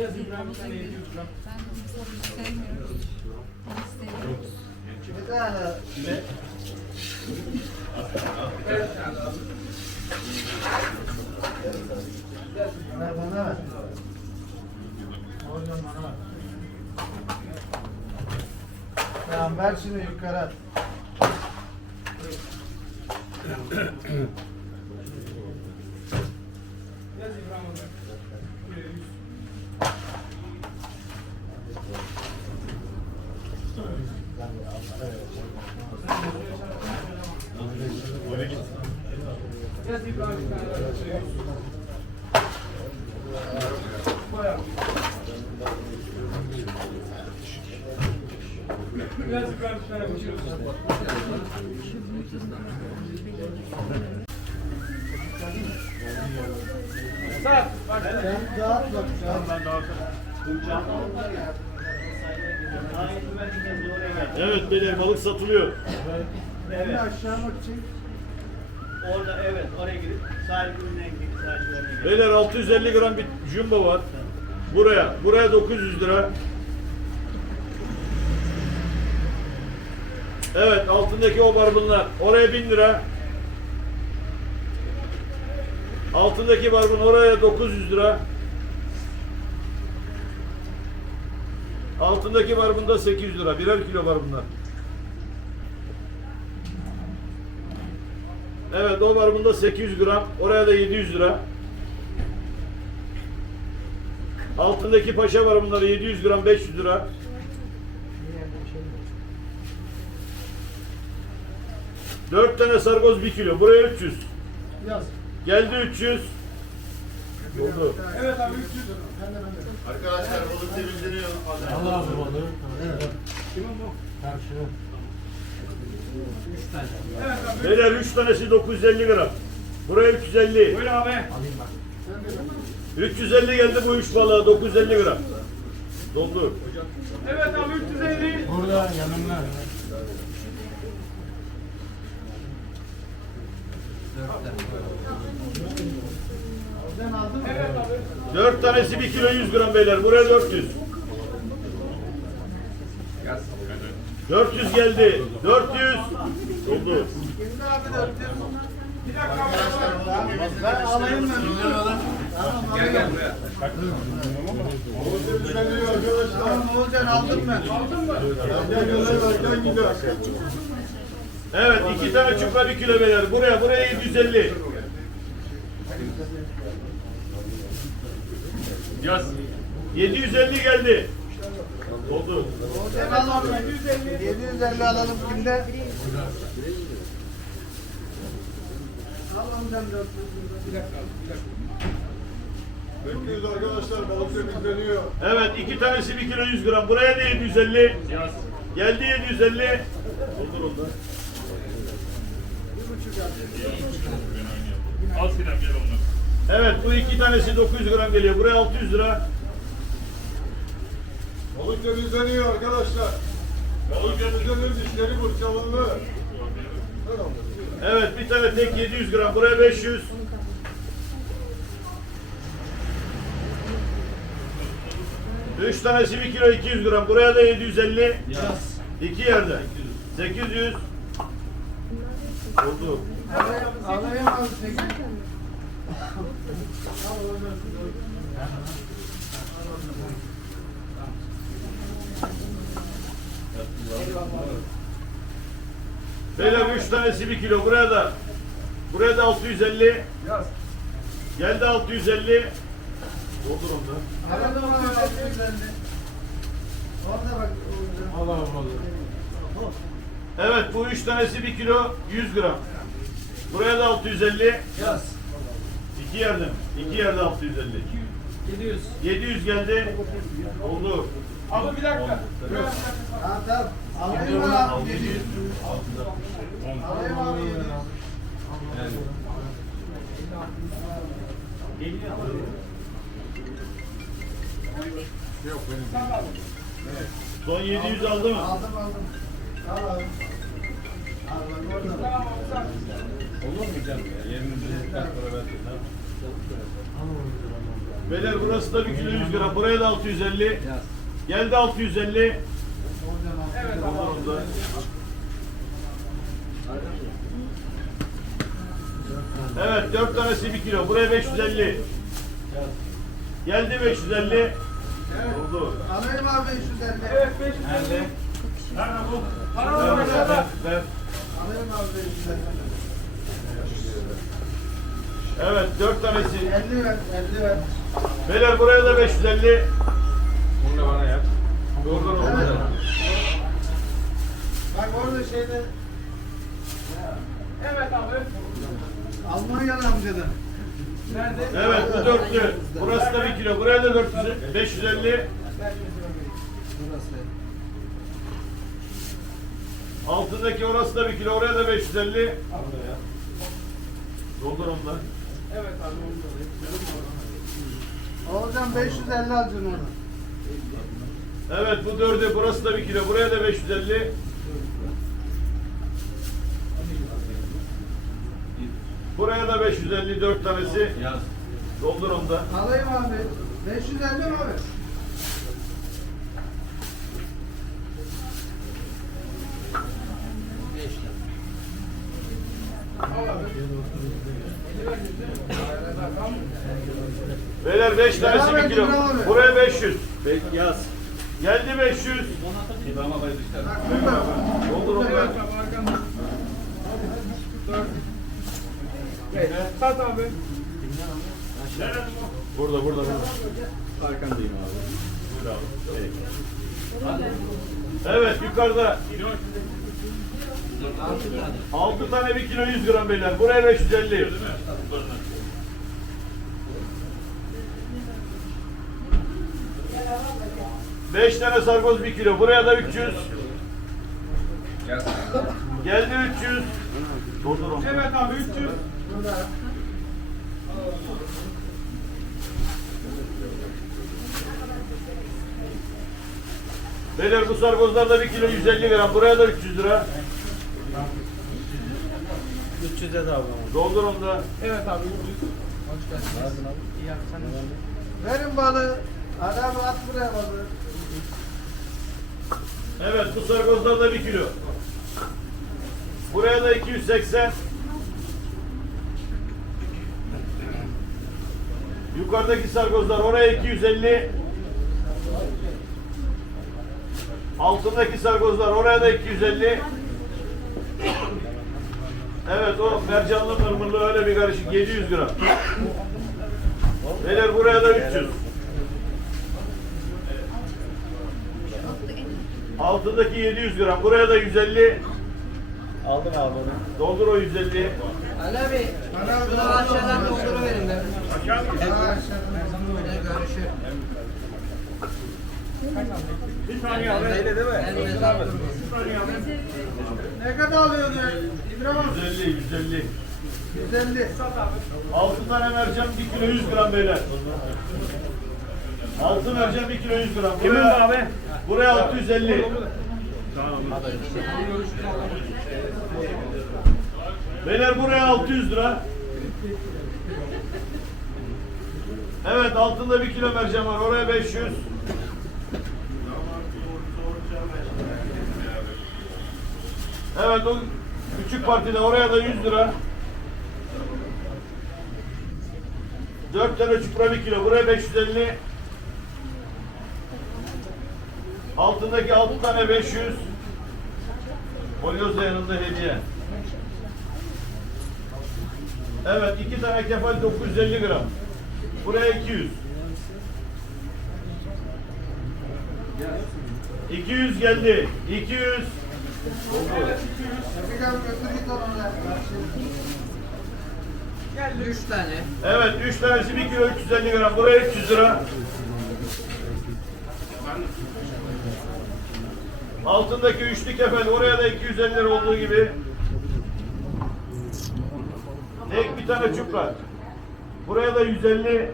Ben. Onu seviyoruz. Bir tane. Ver bana ver. Oradan bana ver. Tamam ver şunu yukarı at. Dağıt bak. Ben daha Evet beyler balık satılıyor. Beni aşağı bak çek. Orada evet oraya gidip sahiplerine gidip. Beyler 650 gram bir jumbo var. Buraya. Buraya 900 lira. Evet altındaki o barbunlar. Oraya 1000 lira. Altındaki barbun oraya 900 lira. Altındaki barbunda 800 lira. Birer kilo var Evet o barbunda 800 gram. Oraya da 700 lira. Altındaki paşa var bunları 700 gram 500 lira. Dört tane sargoz bir kilo. Buraya 300. Yaz. Geldi 300. Oldu. Evet abi 300. Arkadaşlar balık temizleniyor. Allah razı olsun. Evet. Kimin bu? Karşı. Beyler 3 tanesi 950 gram. Buraya 350. Buyur abi. 350 geldi bu 3 balığa 950 gram. Doldu. Evet abi 350. Burada yanımda. Evet. 4 tanesi 1 kilo 100 gram beyler. Buraya 400. 400 geldi. 400. Doldu. Bir dakika. Ben alayım ben. Gel gel buraya. Tamam aldım ben. Aldın mı? Evet 2 tane çupra 1 kilo beyler. Buraya buraya 750. Yaz. 750 geldi. Oldu. Oğuzcan al onu. 750. 750 alalım kimde? Al ondan 400. Bir dakika. Bekliyoruz arkadaşlar balık temizleniyor. Evet iki tanesi 1 kilo 100 gram. Buraya da 750. Geldi 750. Oldu oldu. Al Sinem gel onları. Evet bu iki tanesi 900 gram geliyor. Buraya 600 lira. Balık temizleniyor arkadaşlar. Balık temizlenir, dişleri fırçalanır. Evet bir tane tek 700 gram. Buraya 500. Üç tanesi 1 kilo 200 gram. Buraya da 750. İki yerde. 800. Oldu. Alayım Beyler 3 tanesi 1 kilo. Buraya da buraya da 650. Yaz. Geldi 650. Doldur onu da. Aradım abi 650. Orada bak. Allah Allah. Evet bu 3 tanesi 1 kilo 100 gram. Buraya da 650. Yaz. İki yerde. İki yerde 650. 700. 700 geldi. Oldu. Abi bir dakika. Tamam tamam. Son 700 aldı mı? Aldım aldım. Aldım. Olur mu canım ya? Yerimizde para verdim. Beyler burası da 1 kilo 100 lira. Buraya da 650. Geldi 650. Evet 4 tanesi 1 kilo. Buraya 550. Geldi 550. Oldu. Alayım abi 550. Evet 550. Nerede? Bu? Para Ver, var ver. Alayım abi 550. Evet 4 tanesi. 50 ver 50 ver. Beyler buraya da 550. Bunu da bana yap. Oradan Evet. oldu. Bak orada şeyde. Evet abi. Almanya'lı amcadan. Nerede? Evet bu dörtlü. Burası da 1 kilo. Buraya da 400, 550. Burası. Altındaki orası da 1 kilo. Oraya da 550. Doldur ondan. Oğulcan 550 alacaksın onu. Evet bu dördü. Burası da 1 kilo. Buraya da 550. Buraya da 550 4 tanesi. Yaz. Doldur onu da. Alayım abi. 550 mi abi? Beyler 5 tanesi Devam 1 kilo. Buraya 500. Yaz. Geldi 500. İbrahim'e bayıldı işte. Bak burada. Doldur onu da. Sat abi. Burada burada burada. Arkandayım abi. Evet yukarıda. 6 tane 1 kilo 100 gram beyler. Buraya 550. Beş tane sargoz 1 kilo. Buraya da 300. Yaz. Geldi 300. Doldur onu. Evet abi 300. Beyler bu sargozlar da 1 kilo 150 gram. Buraya da 300 lira. 300 dedi abi. Doldur onu da. Evet abi 300. Verin balığı. Hadi abi at buraya balığı. Evet bu sargozlar da 1 kilo. Buraya da 280. Yukarıdaki sargozlar oraya 250. Altındaki sargozlar oraya da 250. Evet o mercanlı mırmırlı öyle bir karışık 700 gram. Beyler buraya da 300. Altındaki 700 gram. Buraya da 150. Aldım abi onu. Doldur o 150. Ali abi. Bunu aşağıdan doktora verin ben. Aşağı mı? Böyle görüşür. Bir saniye abi. Neyle değil mi? Mezar durmaz. Ne kadar alıyorsun? İbrahim 150, 150. 150. 6 tane mercan 1 kilo 100 gram beyler. 6 mercan 1 kilo 100 gram. Kimin Buraya, abi? buraya 650. Beyler buraya 600 lira. Evet altında 1 kilo mercan var. Oraya 500. Evet o küçük partide oraya da 100 lira. 4 tane çupra 1 kilo. Buraya 550. Altındaki 6 tane 500. Folyoz da yanında hediye. Evet 2 tane kefal 950 gram. Buraya 200. 200 geldi. 200. Şefik abi götür git onu da. Üç tane. Evet 3 tanesi 1 kilo 350 gram. Buraya 300 lira. Altındaki üçlü kefal oraya da 250 lira olduğu gibi. Tek bir tane çupra. Buraya da 150.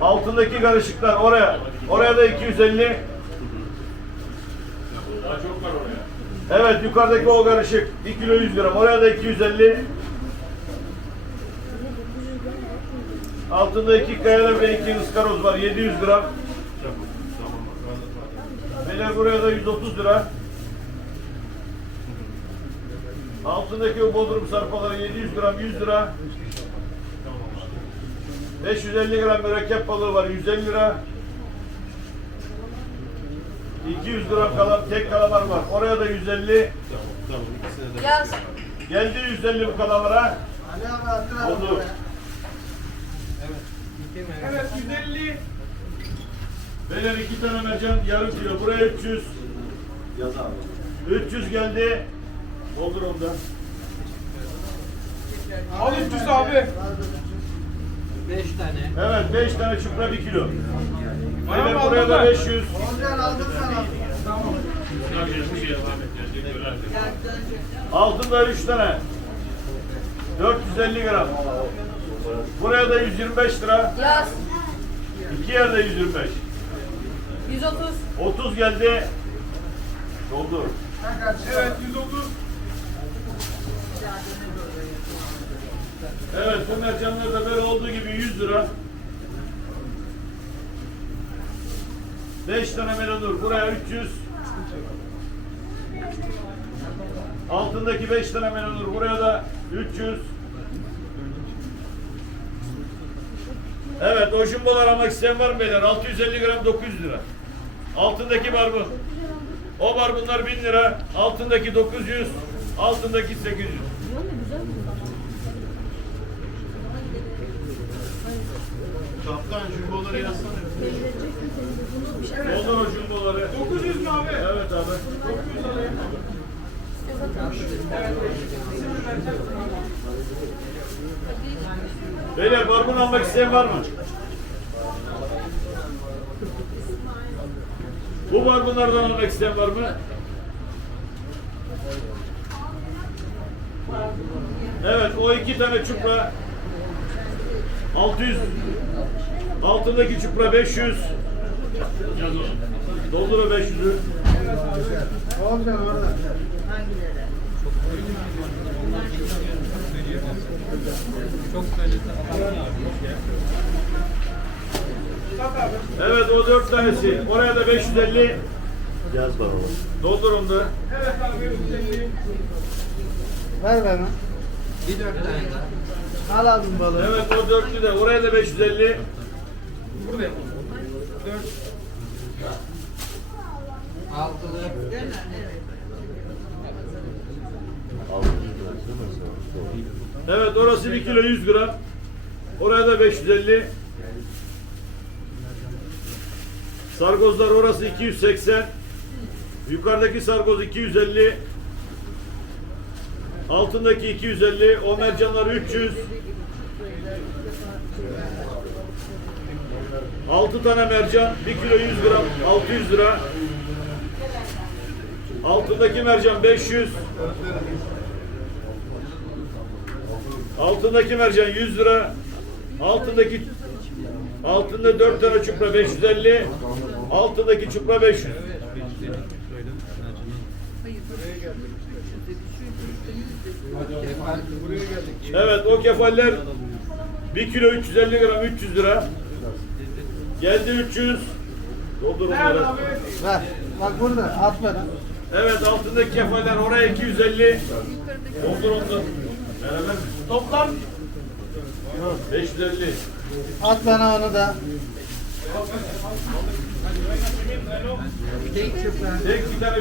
Altındaki karışıklar oraya Oraya da 250. Daha çok var oraya. Evet yukarıdaki o karışık. 1 kilo 100 gram. Oraya da 250. Altında iki kayalı ve iki ıskaroz var. 700 gram. Beyler buraya da 130 lira. Altındaki o bodrum sarpaları 700 gram 100 lira. 550 gram mürekkep balığı var 150 lira. 200 gram kalam, tek kalamar var. Oraya da 150. Yaz. Geldi 150 bu kalamara. Ali abi attıralım Oldu. Evet 150. Beyler iki tane mercan yarım kilo. Buraya 300. Yaz abi. 300 geldi. Doldur onu da. Al 300 abi. 5 tane. Evet 5 tane çupra 1 kilo. Bana Beyler mı buraya aldın da mı? 500. Olcan aldık sana. Ahmet gelecek böyle artık. Altında 3 tane. 450 gram. Buraya da 125 lira. Yaz. İki yerde 125. 130. 30 geldi. Doldur. Evet 130. Evet bu mercanlar da böyle olduğu gibi 100 lira. 5 tane melonur. Buraya 300. Altındaki 5 tane melonur. Buraya da 300. Evet o jumbolar almak isteyen var mı beyler? 650 gram 900 lira. Altındaki barbun. O barbunlar 1000 lira. Altındaki 900. Altındaki 800. Kaptan jumboları yazsana. Doldur o jumboları. 900 mü abi? Evet abi. 900 alayım. Beyler barbun almak isteyen var mı? Bu barbunlardan almak isteyen var mı? Evet o iki tane çupra 600 altındaki çupra 500 Yaz onu. doldur o 500'ü Olcan orada. Evet o dört tanesi oraya da 550 Yaz bana Doldur onu da Evet abi 150. Ver bana. Bir 4 tane daha. Al aldım balığı. Evet o dörtlü de oraya da 550 Buradayım. 4. Altılı. Evet orası 1 kilo 100 gram. Oraya da 550. Sargozlar orası 280. Yukarıdaki sargoz 250. Altındaki 250. O mercanlar 300. 6 tane mercan 1 kilo 100 gram 600 lira. Altındaki mercan 500. Altındaki mercan 100 lira. Altındaki altında 4 tane çupra 550. Altındaki çupra 500. Kefal. Evet o kefaller 1 kilo 350 gram 300 lira. Geldi 300. Doldur onları. Ver. Bak burada. At bana. Evet altındaki kefaller oraya 250. Doldur onları. Beraber? Toplam 550. At bana onu da. Tek çupra. Tek bir tane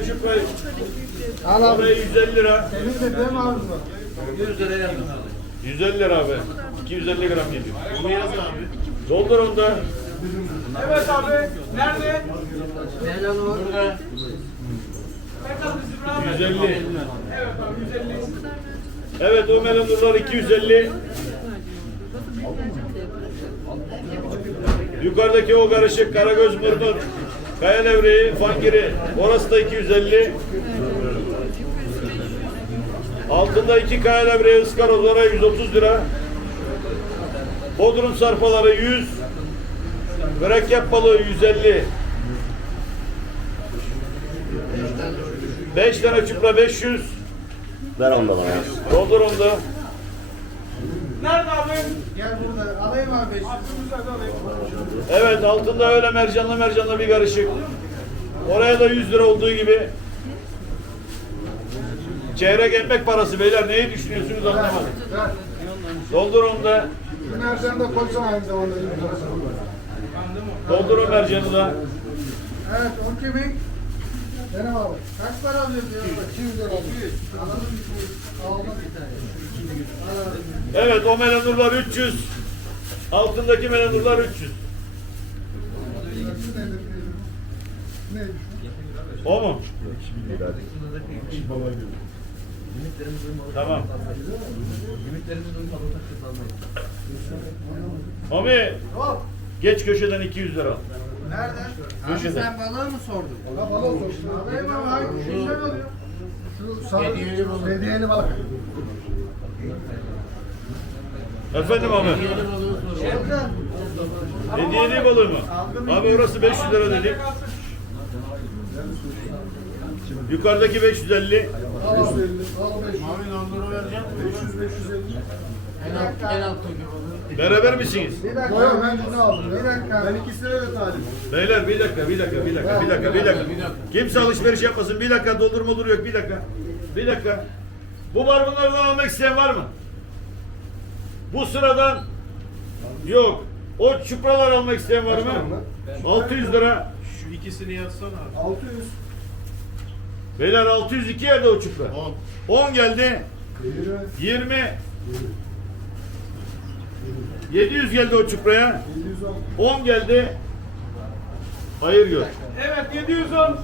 Al abi. oraya 150 lira. Senin de değil mi abi? 100 lira yazmış. 150 lira abi. 250 gram geliyor. Bunu yaz abi. Doldur onu da. Evet abi. Nerede? Melanur. Ne kaldı Zibra abi? 150. Evet abi 150. Evet o melonurlar 250. Yukarıdaki o karışık Karagöz Mırmır, Kaya Levreği, Fangiri. Orası da 250. Altında iki Kaya Levreği, ıskaroz oraya 130 lira. Bodrum sarpaları 100. Mürekkep balığı 150. 5 tane çupra 500. Ver onda bana. Doldur onda onu da. Gel burada. Alayım abi 500. Evet altında öyle mercanla mercanla bir karışık. Oraya da 100 lira olduğu gibi. Çeyrek ekmek parası beyler neyi düşünüyorsunuz anlamadım. Ver. Doldur onu da. Günersen de koysan aynı zamanda. Doldur o mercanı da. Evet o kimin? Benim abi. Kaç para alıyorsun? 200 lira. Aldım. Evet o melanurlar 300. Altındaki melanurlar 300. Neydi? O mu? Tamam. Ami geç köşeden 200 lira. Nerede? Abi sen balığı mı sordun? Ha balık olsun. Alayım abi. Hangi şey? Şu sarı hediyeli balık. Hediyeli balık. Efendim. Olacak. Hediyeli balığı mı? Abi orası 500 lira dedik. Yukarıdaki 550. Al abi 50. Al 500. Abi donduru vereceğim. 500 550. En alt, en alt balığı. Beraber misiniz? Bir dakika. Yok yok ben bunu aldım. Bir dakika. Ben ikisine de talip. Beyler bir dakika, bir dakika, bir dakika, bir dakika, bir dakika. Kimse alışveriş yapmasın. Bir dakika doldurma olur yok. Bir dakika. Bir dakika. Bu barbunlardan almak isteyen var mı? Bu sıradan yok. O çupralar almak isteyen var mı? 600 lira. Şu ikisini yazsana. 600. Beyler 602 yerde o çupra. 10 geldi. 20. 20. 700 geldi o çupraya. 710. 10 geldi. Hayır gör. Evet 710.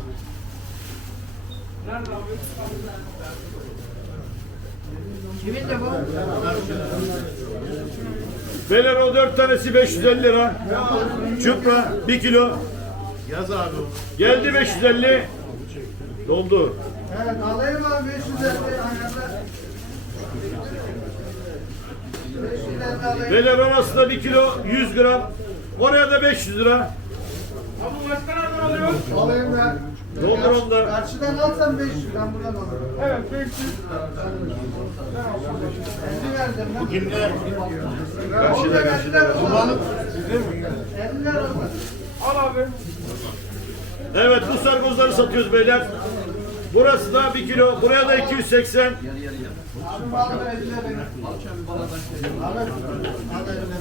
Kimin de bu? Beyler o 4 tanesi 550 lira. Çupra 1 kilo. Yaz abi. Geldi 550. Doldur. Evet alayım abi 550 ayarla. 550 alayım. Beyler orası da 1 kilo 100 gram. Oraya da 500 lira. Abi başka nereden alıyorsun? Alayım ben. Doldur onu da. Karşıdan alsam 500 ben buradan alırım. Evet 500. 50 verdim ben. Kimde? Karşıda Karşıda karşıda. Bu balık 50 lira. Al abi. Evet bu sargozları satıyoruz beyler. Burası da 1 kilo. Buraya da 280. Abi balık 50 lira benim. Abi,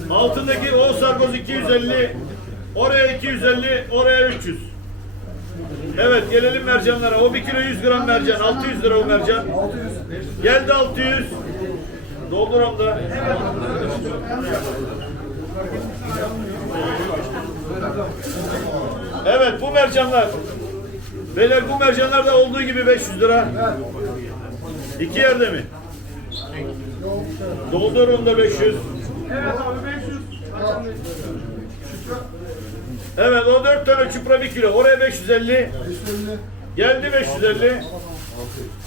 abi, Altındaki o sargoz 250. Oraya 250. Oraya 300. Evet gelelim mercanlara. O 1 kilo 100 gram mercan. 600 lira o mercan. Geldi 600. Doldur onu da. Evet bu mercanlar. Beyler bu mercanlar da olduğu gibi 500 lira. İki yerde mi? Doldur onu da 500. Evet abi 500. Evet o 4 tane çupra 1 kilo. Oraya 550. 550. Geldi 550.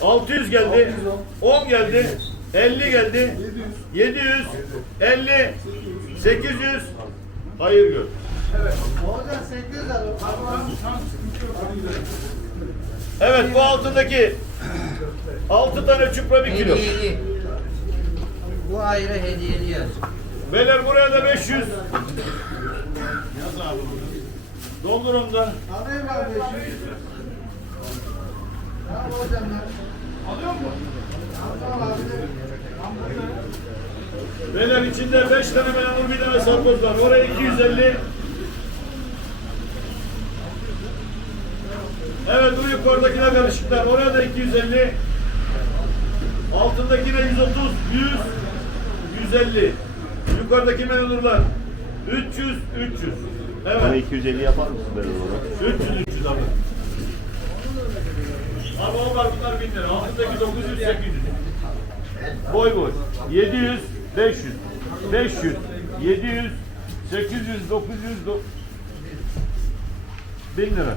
600 geldi. 10 geldi. 50 geldi. 700. 50. 800. Hayır gör. Olacak 800 lira. Evet bu altındaki 6 tane çupra 1 kilo. Hediyeli. Bu ayrı hediyeli yaz. Beyler buraya da 500. Doldur onu da. Alayım abi 500. Tamam hocam. Alıyor mu? Al abi. Beyler içinde 5 tane melanur bir tane sarkoz var. Oraya 250. Evet bu yukarıdakine karışıklar. Oraya da 250. Altındakine 130, 100, 150. Yukarıdaki melanurlar 300, 300. Bana Evet. 250 yapar mısın ben onu? 300, 300 abi. Abi o var bunlar 1000 lira. Altındaki 900, 800. Boy boy. 700, 500. 500, 700, 800, 900, do- 1000 lira.